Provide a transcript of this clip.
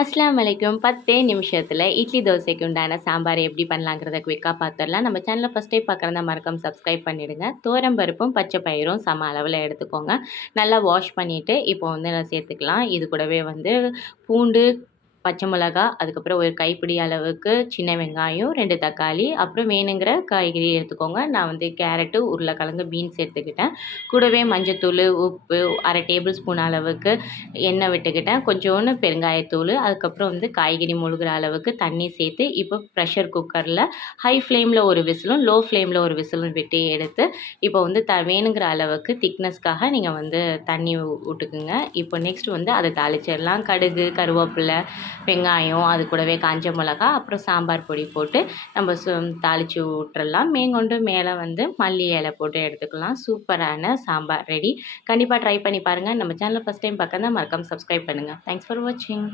அஸ்ஸலாமு அலைக்கும். 10 நிமிஷத்துல இட்லி, தோசைக்கு உண்டான சாம்பார் எப்படி பண்ணலாங்கிறத குயிக்கா பார்த்துரலாம். நம்ம சேனல ஃபர்ஸ்ட் டைம் பார்க்குறதா மறக்காம சப்ஸ்கிரைப் பண்ணிடுங்க. துவரம் பருப்பும், பச்சை பயிரும் சம அளவுல எடுத்துக்கோங்க. நல்லா வாஷ் பண்ணிட்டு, இப்போ வந்து சேர்த்துக்கலாம். இது கூடவே வந்து பூண்டு, பச்சை மிளகா, அதுக்கப்புறம் ஒரு கைப்பிடி அளவுக்கு சின்ன வெங்காயம், 2 தக்காளி, அப்புறம் வேணுங்கிற காய்கறி எடுத்துக்கோங்க. நான் வந்து கேரட்டு, உருளைக்கிழங்கு, பீன்ஸ் எடுத்துக்கிட்டேன். கூடவே மஞ்சத்தூள், உப்பு, 1/2 டேபிள் ஸ்பூன் அளவுக்கு எண்ணெய் விட்டுக்கிட்டேன். கொஞ்சோண்டு பெருங்காயத்தூள், அதுக்கப்புறம் வந்து காய்கறி முழுகிற அளவுக்கு தண்ணி சேர்த்து, இப்போ ப்ரெஷர் குக்கரில் ஹை ஃப்ளேமில் ஒரு விசிலும், லோ ஃப்ளேமில் ஒரு விசிலும் விட்டு எடுத்து, இப்போ வந்து வேணுங்கிற அளவுக்கு திக்னஸ்க்காக நீங்கள் வந்து தண்ணி விட்டுக்குங்க. இப்போ நெக்ஸ்ட் வந்து அதை தாளிச்சிடலாம். கடுகு, கருவேப்பிலை, வெங்காயம், அது கூடவே காஞ்ச மிளகா, அப்புறம் சாம்பார் பொடி போட்டு நம்ம தாளித்து விட்டுறலாம். மேற்கொண்டு மேலே வந்து மல்லி இலை போட்டு எடுத்துக்கலாம். சூப்பரான சாம்பார் ரெடி. கண்டிப்பாக ட்ரை பண்ணி பாருங்கள். நம்ம சேனலை ஃபஸ்ட் டைம் பார்க்கறதா மறக்காம சப்ஸ்கிரைப் பண்ணுங்கள். தேங்க்ஸ் ஃபார் வாட்சிங்.